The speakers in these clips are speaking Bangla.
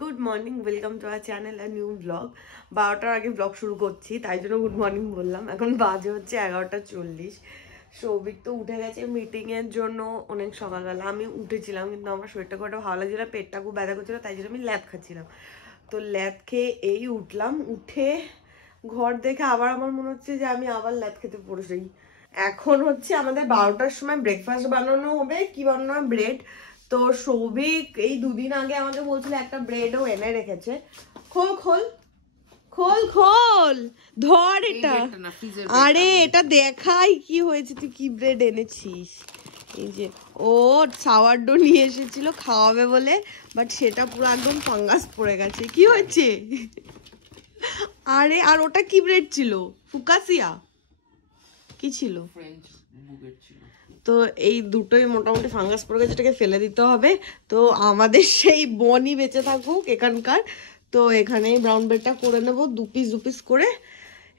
Good morning, welcome to our channel a new blog. 12টার আগে ব্লগ শুরু করছি, তাই জন্য গুড মর্নিং বললাম। এখন বাজে হচ্ছে 11:40। সৌভিক তো উঠে গেছে মিটিংয়ের জন্য অনেক সকালবেলা। আমি উঠেছিলাম কিন্তু আমার শরীরটা খুব একটা ভালো লাগছিল, পেটটা খুব ব্যথা করছিল, তাই জন্য আমি ল্যাদ খাচ্ছিলাম। তো ল্যাদ খেয়ে এই উঠলাম, উঠে ঘর দেখে আবার আমার মনে হচ্ছে যে আমি আবার ল্যাদ খেতে পড়েছি। এখন হচ্ছে আমাদের 12টার সময় ব্রেকফাস্ট বানানো হবে। কি বানানো হবে? ব্রেড। তো সৌভিক এই দুদিন আগে আমাকে বলছিল একটা ব্রেডও এনে রেখেছে। খোল খোল খোল খোল, ধর এটা। আরে এটা দেখাই কি হয়েছে, তুই কি ব্রেড এনেছিস। এই যে ও সাওয়ারডো নিয়ে এসেছিল খাওয়াবে বলে, বাট সেটা পুরো একদম ফাঙ্গাস পড়ে গেছে। কি হয়েছে? আরে আর ওটা কি ব্রেড ছিল? ফুকাসিয়া কি ছিল? তো এই দুটোই মোটামুটি ফাঙ্গাস পড়ে গেছে, এটাকে ফেলে দিতে হবে। তো আমাদের সেই বনই বেঁচে থাকুক এখানকার। তো এখানে ব্রাউন ব্রেডটা করে নেব দু পিস করে।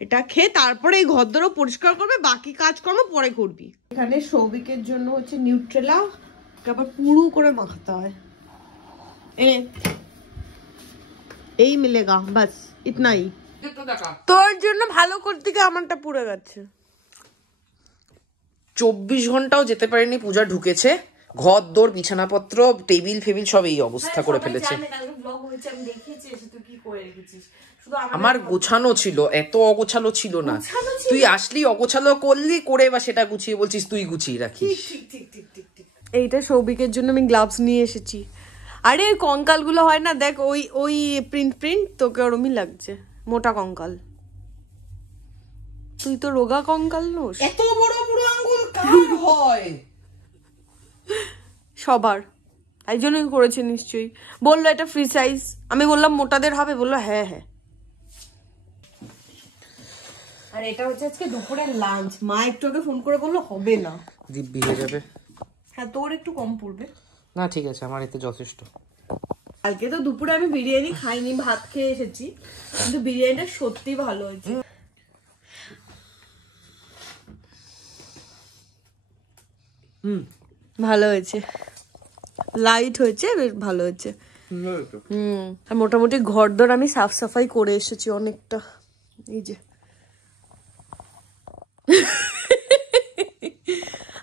এটা খেয়ে তারপরে এই ঘরদোরও পরিষ্কার করবে, বাকি কাজকর্ম পরে করবি। এখানে সৌভিকের জন্য হচ্ছে নিউট্রেলা, আবার পুরু করে মাখাতে হয়। এই মিলেগা বাস, ইতনাই। তোর জন্য ভালো করতে গিয়ে আমারটা পুড়ে গেছে। 24 ঘন্টাও যেতে পারেনি, পূজা ঢুকেছে, ঘর দোর বিছানাপত্র টেবিল ফেবিল সব এই অবস্থা করে ফেলেছে। আমার গোছানো ছিল, এত অগোছালো ছিল না। তুই আসলি অগোছালো করলি, করে বা সেটা গুছিয়ে বলছিস তুই গুছিয়ে রাখিস। এইটা সৌভিকের জন্য আমি গ্লাভস নিয়ে এসেছি। আরে কঙ্কাল গুলো হয় না, দেখ ওই ওই প্রিন্ট তোকে ওরমই লাগছে, মোটা কঙ্কাল। তুই তো রোগা কঙ্কাল নোস। এত বড় বড় আঙ্গুল কার হয়? সবার, তাই জন্যই করেছে নিশ্চয়ই। বললো এটা ফ্রি সাইজ, আমি বললাম মোটাদের হবে, বললো হ্যাঁ হ্যাঁ। আর এটা হচ্ছে আজকে দুপুরের লাঞ্চ। মা একটু আগে ফোন করে বললো হবে না, দিব্যি হয়ে যাবে। হ্যাঁ তোর একটু কম পড়বে। না ঠিক আছে, আমার এতে যথেষ্ট। কালকে তো দুপুরে আমি বিরিয়ানি খাইনি, ভাত খেয়ে এসেছি, কিন্তু বিরিয়ানিটা সত্যি ভালো হয়েছে। ভালো হয়েছে, লাইট হয়েছে, বেশ ভালো হয়েছে। আর মোটামুটি ঘরদোর আমি সাফ সাফাই করে এসেছি অনেকটা। এই যে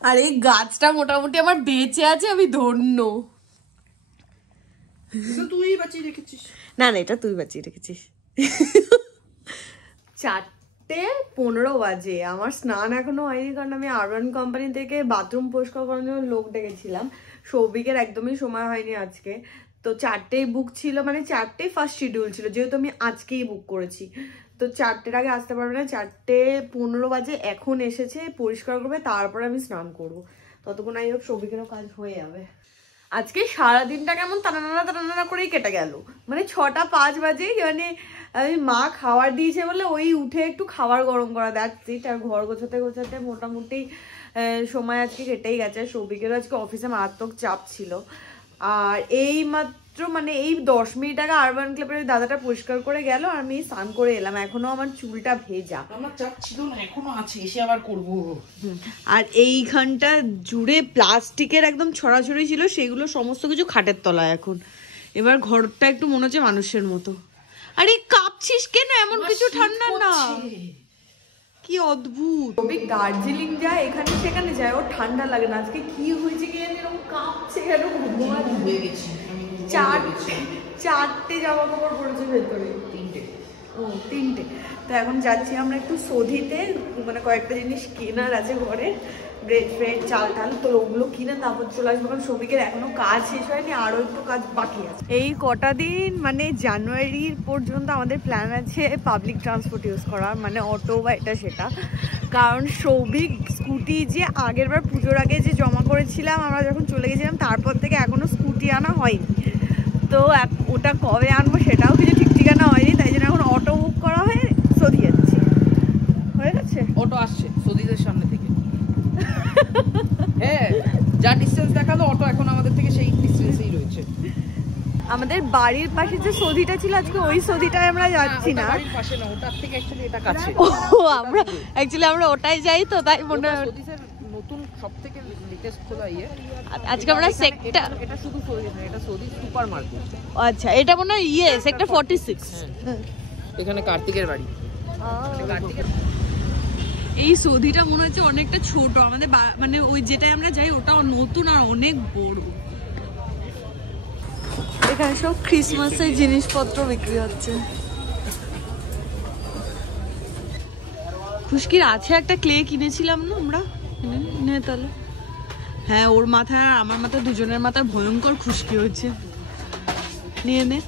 আর এই গাছটা মোটামুটি আমার বেঁচে আছে, আমি ধন্য। তুই বাঁচিয়ে রেখেছিস? না না, এটা তুই বাঁচিয়ে রেখেছিস। 4:15 বাজে, আমার স্নান এখনো হয়নি, কারণ আমি আরবান কোম্পানি থেকে বাথরুম পরিষ্কার করার জন্য লোক ডেকেছিলাম। সৌভিকের একদমই সময় হয়নি আজকে। তো 4টেই বুক ছিল, মানে 4টেই ফার্স্ট শিডিউল ছিল, যেহেতু আমি আজকেই বুক করেছি। তো 4টের আগে আসতে পারবে না। 4:15 বাজে এখন এসেছে, পরিষ্কার করবে, তারপরে আমি স্নান করবো। ততক্ষণ আই হোপ সৌভিকেরও কাজ হয়ে যাবে। আজকে সারাদিনটা কেমন টানানা করেই কেটে গেল। মানে 6টা 5 বাজে, মানে আমি মা খাবার দিয়েছে বলে ওই উঠে একটু খাবার গরম করা যাচ্ছি, আর ঘর গোছাতে গোছাতে মোটামুটি সময় আজকে কেটেই গেছে। সৌভিকেরও আজকে অফিসে মারাত্মক চাপ ছিল। আর এই মাত্র মানে এই 10 মিনিট আগে আরবান ক্লাবের দাদাটা পরিষ্কার করে গেল, আর আমি স্নান করে এলাম। এখনো আমার চুলটা ভেজা। আমার চাপ ছিল না, এখনো আছে, এসে আবার করবো। আর এইখানটা জুড়ে প্লাস্টিকের একদম ছড়াছড়ি ছিল, সেগুলো সমস্ত কিছু খাটের তলায় এখন। এবার ঘরটা একটু মনে হচ্ছে মানুষের মতো। আরে কাঁপছিস কেন? এমন কিছু ঠান্ডা না, কি অদ্ভুত। দার্জিলিং যায়, এখানে সেখানে যায়, ওর ঠান্ডা লাগে না। আজকে কি হয়েছে কি জানি, এরকম কাঁপছে কেন? 4টে জামা কাপড় পড়েছে ভেতরে, 3টে। তো এখন যাচ্ছি আমরা একটু সৌধিতে, মানে কয়েকটা জিনিস কেনার আছে ঘরে, ব্রেড ফ্রেড চাল টাল, তো ওগুলো কিনে তারপর চলে আসবো। কারণ সৌভিকের এখনো কাজ শেষ হয়নি, আরও একটু কাজ বাকি আছে। এই কটা দিন মানে জানুয়ারির পর্যন্ত আমাদের প্ল্যান আছে পাবলিক ট্রান্সপোর্ট ইউজ করার, মানে অটো বা এটা সেটা। কারণ সৌভিক স্কুটি যে আগের বার পুজোর আগে যে জমা করেছিলাম আমরা যখন চলে গেছিলাম, তারপর থেকে এখনো স্কুটি আনা হয়নি। তো ওটা কবে আনবো সেটাও কিছু ঠিক ঠিকানা হয়নি, তাই জন্য এখন অটো বুক করা হয়ে সৌদি যাচ্ছি। হয়ে গেছে, অটো আসছে সৌদিদের সামনে থেকে। হ্যাঁ, যা ডিসটেন্স দেখালো অটো এখন আমাদের থেকে সেই ডিসটেন্সেই রয়েছে। আমাদের বাড়ির পাশে যে সৌদিটা ছিল আজকে ওই সৌদিটায় আমরা যাচ্ছি না। বাড়ির পাশে না, ওটার থেকে অ্যাকচুয়ালি এটা কাছে। ও আমরা অ্যাকচুয়ালি আমরা ওটাই যাই, তো তাই মনে হয় সৌদিদের নতুন সবথেকে लेटेस्ट खोला ये আজকে আমরা সেক্টর এটা শুধু সৌদি না, এটা সৌদি সুপার মার্কেট। আচ্ছা এটা মনে হয় ইয়ে সেক্টর 46। এখানে কার্তিকের বাড়ি। এই সৌদিটা মনে হচ্ছে অনেকটা ছোট, আমাদের মানে ওই যেটাই আমরা যাই ওটা নতুন আর অনেক বড়। এখানে সব ক্রিসমাসের জিনিসপত্র বিক্রি হচ্ছে। খুশকির আছে একটা ক্লে কিনেছিলাম না আমরা, নে তাহলে। হ্যাঁ ওর মাথায় আর আমার মাথায় দুজনের মাথায় ভয়ঙ্কর খুশকি হচ্ছে, নিয়ে নে।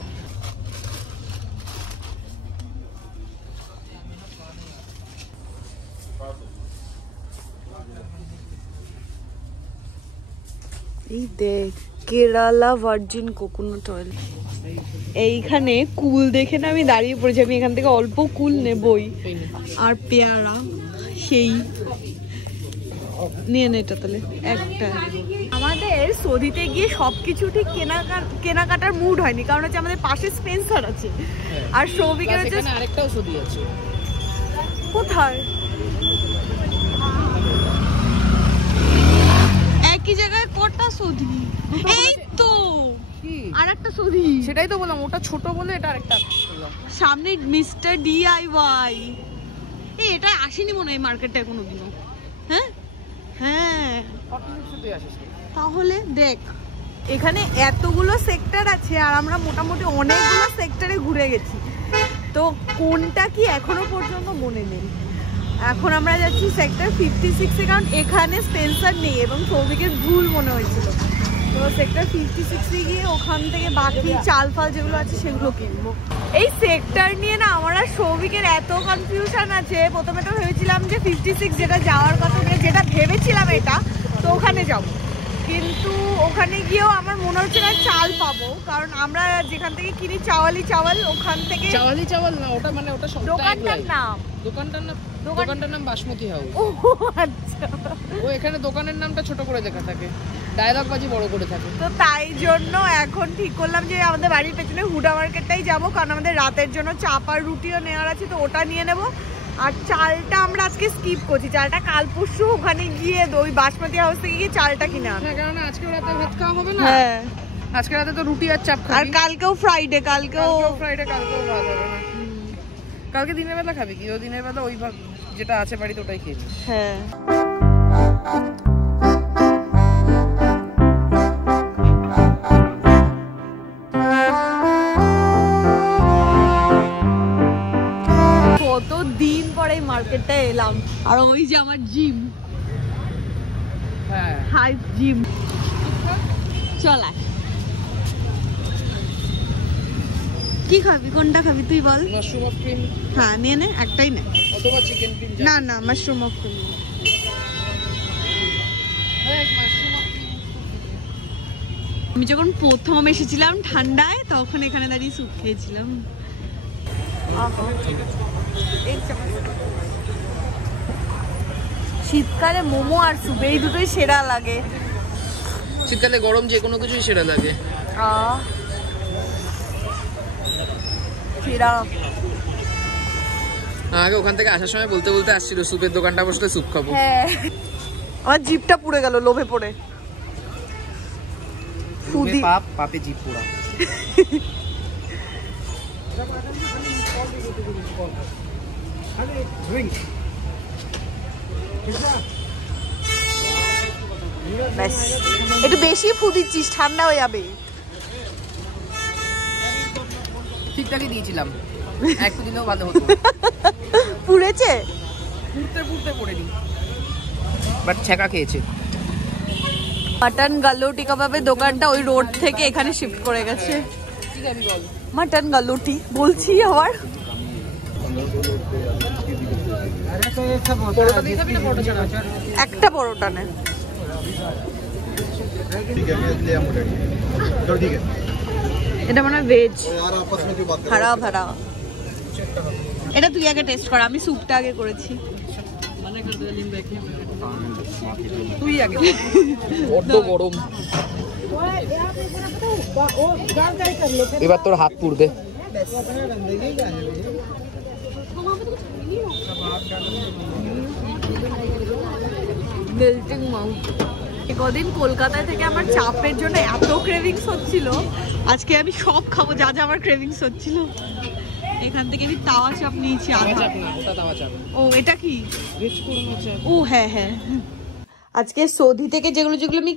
এই দেখ কেরালা ভার্জিন কোকোনাট অয়েল। এইখানে কুল দেখে না আমি দাঁড়িয়ে পড়েছি, আমি এখান থেকে অল্প কুল নেবই। আর পেয়ারা সেই নিয়ে নে এটা তাহলে একটা। আমাদের সৌদিতে গিয়ে সবকিছু ঠিক কেনাকাটার মুড হয়নি, কারণ হচ্ছে আমাদের পাশে স্পেন্সার আছে আর সৌভিকের হচ্ছে আরেকটাও সৌদি আছে। কোথায়? একই জায়গায় কটা সৌদি? এই তো আরেকটা সৌদি, সেটাই তো বললাম ওটা ছোট বলে এটা আরেকটা সামনে মিস্টার ডিআইওয়াই। এটা আসেনি মনে হয় মার্কেটে কোনোদিনও। হ্যাঁ হ্যাঁ তাহলে দেখ এখানে এতগুলো সেক্টর আছে আর আমরা মোটামুটি অনেকগুলো সেক্টরে ঘুরে গেছি, তো কোনটা কি এখনো পর্যন্ত মনে নেই। এখন আমরা যাচ্ছি সেক্টর 56-এ, কারণ এখানে স্পেন্সার নেই এবং সৌভিকের ভুল মনে হয়েছিল। তো সেক্টর 56-এ গিয়ে ওখান থেকে বাকি চাল ফাল যেগুলো আছে সেগুলো কিনবো। এই সেক্টর নিয়ে না আমার আর সৌভিকের এত কনফিউশন আছে। প্রথমে তো ভেবেছিলাম যে 56 যেটা যাওয়ার কথা, যেটা ভেবেছিলাম এটা, তো ওখানে যাব, কিন্তু ওখানে গিয়েও আমার মনে হচ্ছে না চাল পাবো, কারণ আমরা যেখান থেকে কিনি চাওয়ালি চাওয়াল, ওখান থেকে চাওয়ালি চাওয়াল না ওটা, মানে ওটা সব দোকানটার নাম, দোকানটার নাম বাসমতি হাউস। ও আচ্ছা, ও এখানে দোকানের নামটা ছোট করে লেখা থাকে, ডায়লগ বাজি বড় করে থাকে। তো তাই জন্য এখন ঠিক করলাম যে আমাদের বাড়ির পেছনে হুডা মার্কেটটাই যাবো, কারণ আমাদের রাতের জন্য চাপ আর রুটিও নেওয়ার আছে, তো ওটা নিয়ে নেবো। আর চালটা আমরা আজকে স্কিপ করছি, চালটা কাল পরশু ওখানে গিয়ে ওই বাসমতি হাউস থেকে গিয়ে চালটা কিনে আনবো। হ্যাঁ কারণ আজকে রাতে ভাত খাওয়া হবে না। হ্যাঁ আজকে রাতে তো রুটি আর চাপ খাবি, আর কালকেও ফ্রাইডে, কালকেও কালকেও ভাত হবে না। কালকে দিনের বেলা খাবি কি? ও দিনের বেলা ওই ভাত যেটা আছে বাড়িতে ওটাই খেয়ে। হ্যাঁ কতদিন পরে মার্কেটটা এলাম। আর ওই যে আমার জিম, হ্যাঁ হাই জিম, চল কি খাবি, কোনটা খাবি তুই বল? Mushroom of cream. হ্যাঁ নিয়ে নে, একটাই নে, অথবা চিকেন ক্রিম। না না মাশরুম অফ ক্রিম। আমি যখন প্রথম এসেছিলাম ঠান্ডায় তখন এখানে দাঁড়িয়ে স্যুপ খেয়েছিলাম। শীতকালে মোমো আর স্যুপ এই দুটোই সেরা লাগে। শীতকালে গরম যে কোনো কিছুই সেরা লাগে। আগে ওখান থেকে আসার সময় বলতে বলতে আসছিল স্যুপের দোকানটা বসলে স্যুপ খাবো। হ্যাঁ আমার জিভটা পুড়ে গেল লোভে পড়ে। পাপে জিভ পোড়া। একটু বেশি ফু দিচ্ছিস, ঠান্ডা হয়ে যাবে। ঠিকঠাকই দিয়েছিলাম, একটু দিলেও ভালো হতো। পুড়েছে, পুড়তে পড়েনি, বাট ছ্যাঁকা খেয়েছে। মাটন গালোটি কাবাবের দোকানটা ওই রোড থেকে এখানে শিফট করে গেছে। মাটন গালোটি বলছি আবার। একটা পরোটা নে। এটা মানে ভেজ ভাড়া ভাড়া। এটা তুই আগে টেস্ট কর, আমি স্যুপটা আগে করেছি। তুই আগে। বড্ড গরম, এবার তোর হাত পুড়বে। Melting mouth. কদিন কলকাতায় থেকে আমার চাপের জন্য এত ক্রেভিংস হচ্ছিল, আজকে আমি সব খাবো যা যা আমার ক্রেভিংস হচ্ছিল। এখান থেকে আমি তাওয়া চাপ নিয়েছি। ও এটা কি? ও হ্যাঁ হ্যাঁ, আজকে সৌদি থেকে যেগুলো যেগুলো আমি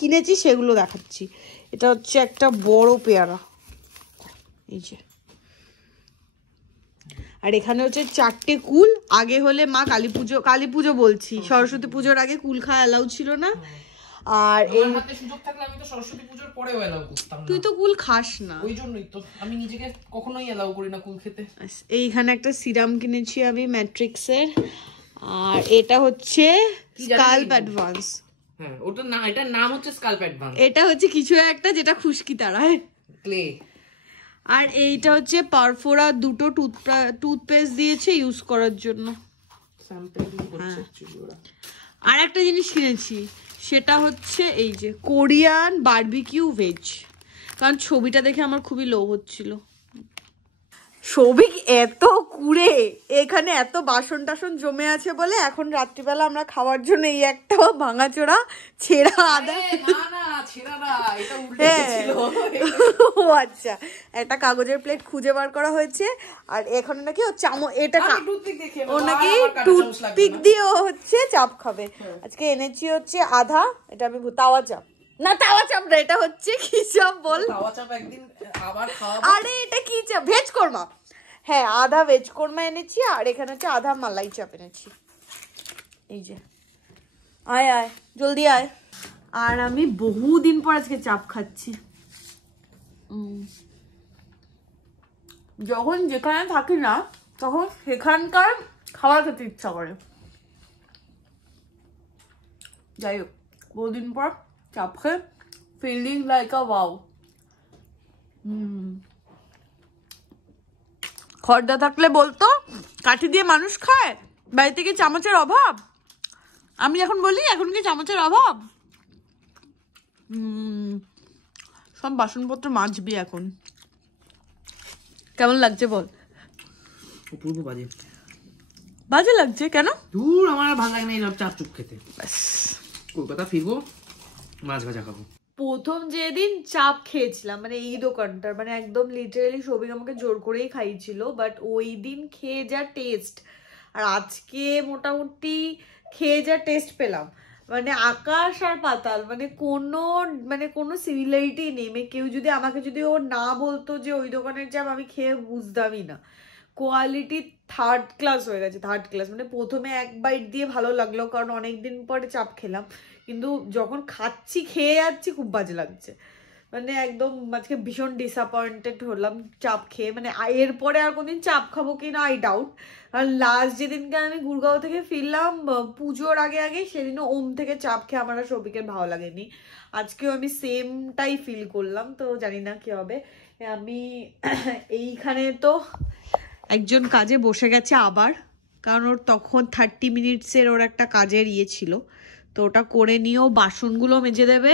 কিনেছি সেগুলো দেখাচ্ছি। এটা হচ্ছে একটা বড় পেয়ারা, এই যে। আর এখানে হচ্ছে 4টে কুল। আগে হলে মা কালী পুজো বলছি, সরস্বতী পুজোর আগে কুল খাওয়া অ্যালাউ ছিল না। আর এই হাতে সুযোগ থাকলে আমি তো সরস্বতী পূজার পরেও অ্যালাউ করতাম না। তুই তো কুল খাস না, ওই জন্যই তো আমি নিজেকে কখনোই অ্যালাউ করি না কুল খেতে। এইখানে একটা সিরাম কিনেছি আমি ম্যাট্রিক্সের। আর এটা হচ্ছে স্কাল্প অ্যাডভান্স। হ্যাঁ ওটা না, এটার নাম হচ্ছে স্কাল্প অ্যাডভান্স। এটা হচ্ছে কিছু একটা যেটা খুশকি তাড়ায়, ক্লে। আর এইটা হচ্ছে পারফোরা, দুটো টুথপেস্ট দিয়েছে ইউজ করার জন্য। আর একটা জিনিস কিনেছি, সেটা হচ্ছে এই যে কোরিয়ান বারবিকিউ ভেজ, কারণ ছবিটা দেখে আমার খুবই লোভ হচ্ছিল। সৌভিক এত কুড়ে, এখানে এত বাসন টাসন জমে আছে বলে এখন রাত্রিবেলা আমরা খাওয়ার জন্য এই একটা ভাঙাচোরা ছেঁড়া আদা, ও আচ্ছা, একটা কাগজের প্লেট খুঁজে বার করা হয়েছে। আর এখানে নাকি ও ও নাকি টুথপিক দিয়ে হচ্ছে চাপ খাবে। আজকে এনেছি হচ্ছে আধা, এটা আমি তাওয়া চাপ না, তাওয়া চাপ না, এটা হচ্ছে কি চাপ বল? তাওয়া চাপ একদিন আবার খাওয়াবো। আরে এটা কি চাপ? ভেজ কোরমা। হ্যাঁ আধা ভেজ কোরমা এনেছি, আর এখানে হচ্ছে আধা মালাই চাপ এনেছি। এই যে আয় আয় জলদি আয়। আর আমি বহুদিন পর আজকে চাপ খাচ্ছি। যখন যেখানে থাকি না তখন সেখানকার খাবার খেতে ইচ্ছা করে। যাই হোক, বহুদিন পর চাপ খেয়ে ফিলিং লাইক আ ওয়াও। খর্দা থাকলে বলতো কাঠি দিয়ে মানুষ খায়, বাড়িতে কি চামচের অভাব? আমি এখন বলি এখন কি চামচের অভাব? সব বাসনপত্র মাজবি এখন। কেমন লাগছে বল? বাজে বাজে লাগছে কেন? দূর, আমার ভালো লাগে না এই চাপ চুপ খেতে। কলকাতা ফিরবো, মাছ ভাজা খাবো। প্রথম যেদিন চাপ খেয়েছিলাম মানে এই দোকানটার, মানে একদম লিটারালি সৌভিক আমাকে জোর করেই খাইছিল, বাট ওই দিন খেয়ে যা টেস্ট, আর আজকে মোটামুটি খেয়ে যা টেস্ট পেলাম, মানে আকাশ আর পাতাল। মানে কোনো সিমিলারিটি নেই। কেউ যদি আমাকে ও না বলতো যে ওই দোকানের চাপ, আমি খেয়ে বুঝতামই না। কোয়ালিটি থার্ড ক্লাস হয়ে গেছে, থার্ড ক্লাস। মানে প্রথমে এক বাইট দিয়ে ভালো লাগলো, কারণ অনেকদিন পরে চাপ খেলাম, কিন্তু যখন খাচ্ছি খেয়ে যাচ্ছি খুব বাজে লাগছে। মানে একদম আজকে ভীষণ ডিসঅ্যাপয়েন্টেড হলাম চাপ খেয়ে। মানে এরপরে আর কোনদিন চাপ খাবো কিনা আই ডাউট। আর লাস্ট যেদিনকে আমি গুরগাঁও থেকে ফিরলাম পুজোর আগে আগে, সেদিনও ওম থেকে চাপ খেয়ে আমার আর সৌভিকের ভালো লাগেনি। আজকেও আমি সেমটাই ফিল করলাম, তো জানি না কি হবে। আমি এইখানে তো একজন কাজে বসে গেছে আবার, কারণ ওর তখন 30 মিনিটসের ওর একটা কাজের ছিল, তো ওটা করে নিয়েও বাসনগুলো মেজে দেবে।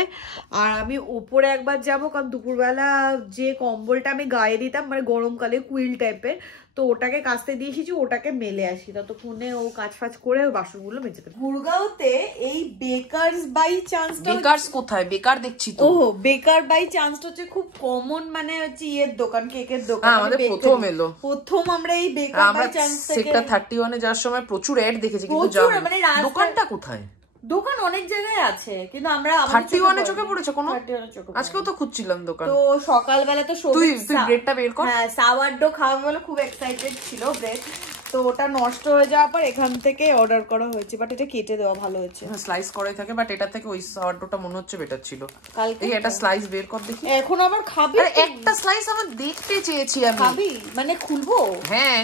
আর আমি ওপরে একবার যাব, কারণ দুপুরবেলা যে কম্বলটা আমি গায়ে দিতাম মানে গরমকালে কুইল টাইপের, তো ওটাকে কাচতে দিয়ে এসেছি, ওটাকে মেলে আসি, ততক্ষণে ও কাজ ফাজ করে বাসনগুলো মেজে দেবে। গুরগাঁওতে এই বেকারস বাই চান্স, বেকারস কোথায়? বেকার দেখছি তো। ওহো, বেকার বাই চান্স হচ্ছে খুব কমন, মানে হচ্ছে দোকান, কেকের দোকান। আমাদের প্রথম এলো, প্রথম আমরা এই বেকার বাই চান্স থেকে সেক্টর 31 এ যাওয়ার সময় প্রচুর অ্যাড দেখেছি, কিন্তু মানে দোকানটা কোথায়? দোকান অনেক জায়গায় আছে, কিন্তু আমরা 31 এ চোখে পড়েছে কোনো? আজকেও তো খুঁজছিলাম দোকান। তো সকালবেলা তো তুই ব্রেডটা বের কর। হ্যাঁ, সাওয়ারডো খাওয়া বলে খুব এক্সাইটেড ছিল ব্রেড, তো ওটা নষ্ট হয়ে যাওয়ার পর এখান থেকে অর্ডার করা হয়েছে, বাট এটা কেটে দেওয়া ভালো হয়েছে। হ্যাঁ, স্লাইস করাই থাকে, বাট এটা থেকে ওই সাওয়ারডোটা মনে হচ্ছে বেটার ছিল। কালকে একটা স্লাইস বের কর দেখি। এখন আবার খাবি? আরে একটা স্লাইস আমার দেখতে চেয়েছি আমি। খাবি মানে খুলবো? হ্যাঁ,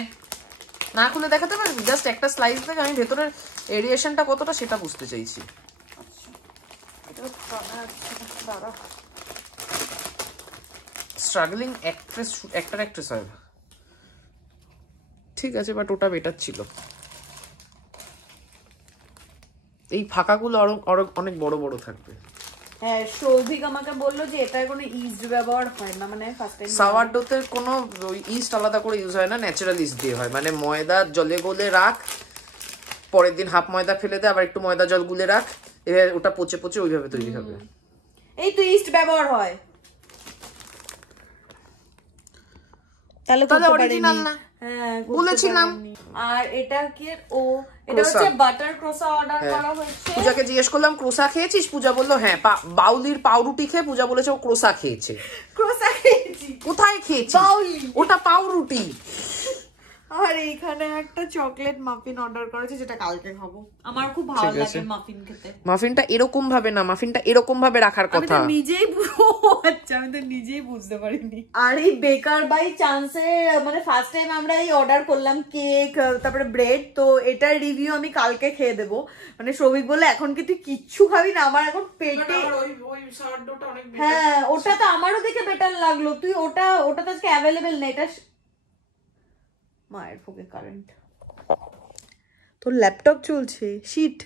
না খুলে দেখাতে পারবি? জাস্ট একটা স্লাইস দেখে আমি ভেতরের এরিয়েশনটা কতটা সেটা বুঝতে চাইছি। স্ট্রাগলিং অ্যাক্ট্রেস হয়, ঠিক আছে, বাট ওটা বেটার ছিল। এই ফাঁকাগুলো আরো অনেক বড় বড় থাকবে। হ্যাঁ, সৌভিক আমাকে বললো যে এটার কোনো ইস্ট ব্যবহার হয় না, মানে ফার্স্ট টাইম। সাওয়ারডোতে কোনো ইস্ট আলাদা করে ইউজ হয় না, ন্যাচারাল ইস্ট দিয়ে হয়। মানে ময়দা জলে গলে রাখ, পরের দিন হাফ ময়দা ফেলে দে, আবার একটু ময়দা জল গুলে রাখ, এবার ওটা পচে পচে ওইভাবে তৈরি হবে। এই তো ইস্ট ব্যবহার হয়, তাহলে অরিজিনাল না, হ্যাঁ বলেছিলাম। আর এটা কি এটা হচ্ছে বাটার ক্রোসা অর্ডার করা হয়েছে। পূজাকে জিজ্ঞেস করলাম ক্রোসা খেয়েছিস, পূজা বললো হ্যাঁ। বাউলির পাউরুটি খেয়ে পূজা বলেছে ও ক্রোসা খেয়েছে। ক্রোসা খেয়েছি? কোথায় খেয়েছি? বাউলি, ওটা পাউরুটি। আর এইখানে একটা চকলেট মাফিন অর্ডার করেছে যেটা কালকে খাবো। আমার খুব ভালো লাগে মাফিন খেতে। মাফিনটা এরকম ভাবে না, মাফিনটা এরকম ভাবে রাখার কথা। আমি তো নিজেই বুঝতে পারিনি। আর এই বেকার বাই চান্সে মানে ফার্স্ট টাইম আমরা এই অর্ডার করলাম কেক, তারপরে ব্রেড। তো এটার রিভিউ আমি কালকে খেয়ে দেবো। মানে সৌভিক বলে এখন কি তুই কিচ্ছু খাবি না? আমার এখন পেটে, হ্যাঁ ওটা তো আমারও দেখে বেটার লাগলো। তুই ওটা তো আজকে অ্যাভেলেবেল নেই। এটা মায়ের ফোকে কারেন্ট। তোর ল্যাপটপ চলছে, শীত।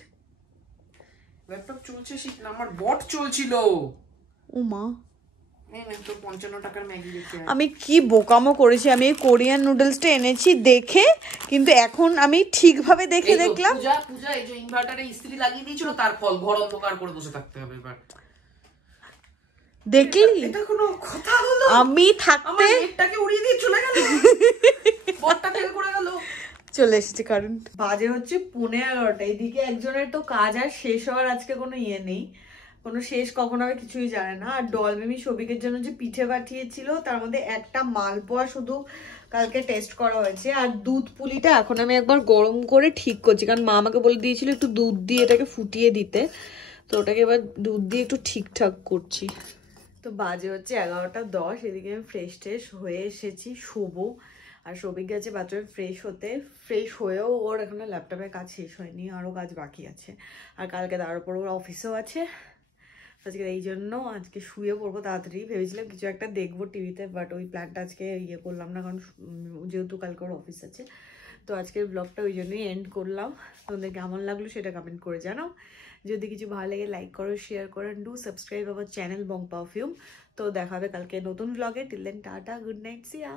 ল্যাপটপ চলছে শীত না, আমার বট চলছিল। ও মা, তো 55 টাকার ম্যাগি দেখে আমি কি বোকামো করেছি। আমি এই কোরিয়ান নুডলসটা এনেছি দেখে, কিন্তু এখন আমি ঠিকভাবে দেখে দেখলাম পূজা এই যে ইনভার্টারে ইস্ত্রি লাগিয়ে দিয়েছিল, তার ফল ঘর অন্ধকার করে বসে থাকতে হবে এবার। দেখলি এটা কোনো কথা হলো? আমি থাকতে নেটটাকে উড়িয়ে দিয়ে চলে গেল, বটটা ফেল করে গেল। চলে এসেছে কারণ বাজে হচ্ছে 11:30। এদিকে একজনের তো কাজ আর শেষ হওয়ার আজকে কোনো ইয়ে নেই, কোনো শেষ কখন হবে কিছুই জানে না। আর ডলমিমি সবিকের জন্য যে পিঠে পাঠিয়েছিল তার মধ্যে একটা মালপোয়া শুধু কালকে টেস্ট করা হয়েছে। আর দুধ পুলিটা এখন আমি একবার গরম করে ঠিক করছি, কারণ মা আমাকে বলে দিয়েছিল একটু দুধ দিয়ে এটাকে ফুটিয়ে দিতে। তো ওটাকে এবার দুধ দিয়ে একটু ঠিকঠাক করছি। তো বাজে হচ্ছে 11:10। এদিকে আমি ফ্রেশ হয়ে এসেছি, শোবো। আর সৌভিক গেছে বাথরুমে ফ্রেশ হতে। ফ্রেশ হয়েও ওর এখনো ল্যাপটপের কাজ শেষ হয়নি, আরও কাজ বাকি আছে। আর কালকে তার উপর ওর অফিসেও আছে। আজকে এই জন্য আজকে শুয়ে পড়বো তাড়াতাড়ি। ভেবেছিলাম কিছু একটা দেখবো টিভিতে, বাট ওই প্ল্যানটা আজকে ইয়ে করলাম না, কারণ যেহেতু কালকে ওর অফিস আছে। তো আজকের ব্লগটা ওই জন্যই এন্ড করলাম। তোমাদের কেমন লাগলো সেটা কমেন্ট করে জানাও। যদি কিছু ভালো লাগে লাইক করো, শেয়ার করো, do subscribe our channel Bong Perfume. তো দেখা হবে কালকে নতুন ব্লগে। Till then tata, good night, সিয়া।